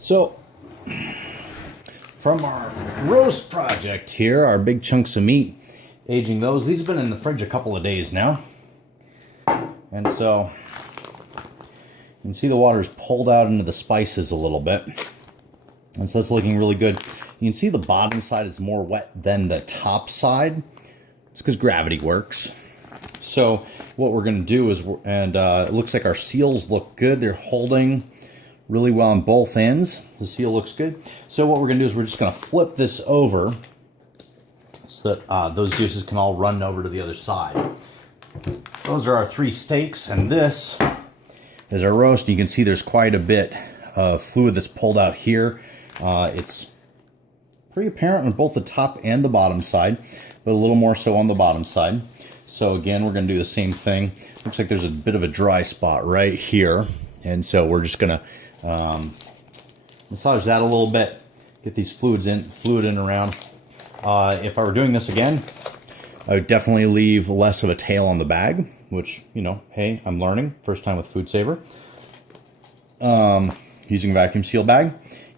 So, from our roast project here, our big chunks of meat, aging those. These have been in the fridge a couple of days now. And so, you can see the water's pulled out into the spices a little bit. And so it's looking really good. You can see the bottom side is more wet than the top side. It's because gravity works. So what we're going to do is, it looks like our seals look good. They're holding really well on both ends. The seal looks good. So what we're going to do is we're just going to flip this over so that those juices can all run over to the other side. Those are our 3 steaks, and this is our roast. You can see there's quite a bit of fluid that's pulled out here. It's pretty apparent on both the top and the bottom side, but a little more so on the bottom side. So again, we're going to do the same thing. Looks like there's a bit of a dry spot right here, and so we're just going to massage that a little bit, get these fluid in around. If I were doing this again, I would definitely leave less of a tail on the bag, which, you know, hey, I'm learning. First time with FoodSaver. Using a vacuum seal bag.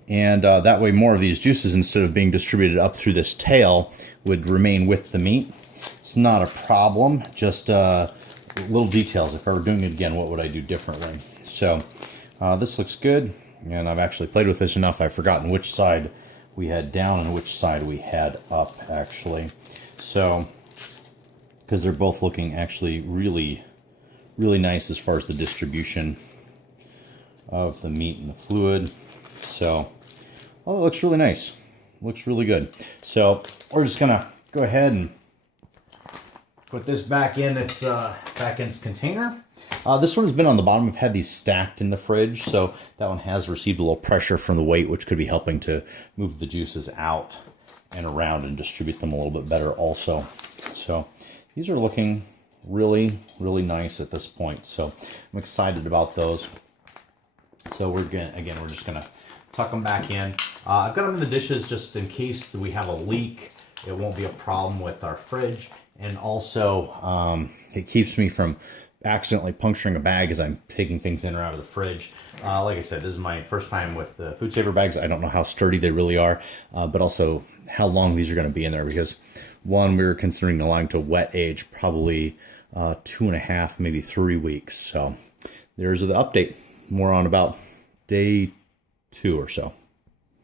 And that way more of these juices, instead of being distributed up through this tail, would remain with the meat. It's not a problem, just little details. If I were doing it again, what would I do differently? So this looks good, and I've actually played with this enough I've forgotten which side we had down and which side we had up, actually. So, because they're both looking actually really, really nice as far as the distribution of the meat and the fluid. So, well, it looks really nice. Looks really good. So, we're just gonna go ahead and put this back in its container. This one has been on the bottom. I've had these stacked in the fridge, so that one has received a little pressure from the weight, which could be helping to move the juices out and around and distribute them a little bit better also. So these are looking really, really nice at this point. So I'm excited about those. So we're just gonna tuck them back in. I've got them in the dishes just in case we have a leak. It won't be a problem with our fridge. And also, it keeps me from accidentally puncturing a bag as I'm taking things in or out of the fridge. Like I said, this is my first time with the FoodSaver bags. I don't know how sturdy they really are, but also how long these are going to be in there, because one, we were considering allowing to wet age probably 2.5, maybe 3 weeks. So there's the update. More on about day 2 or so.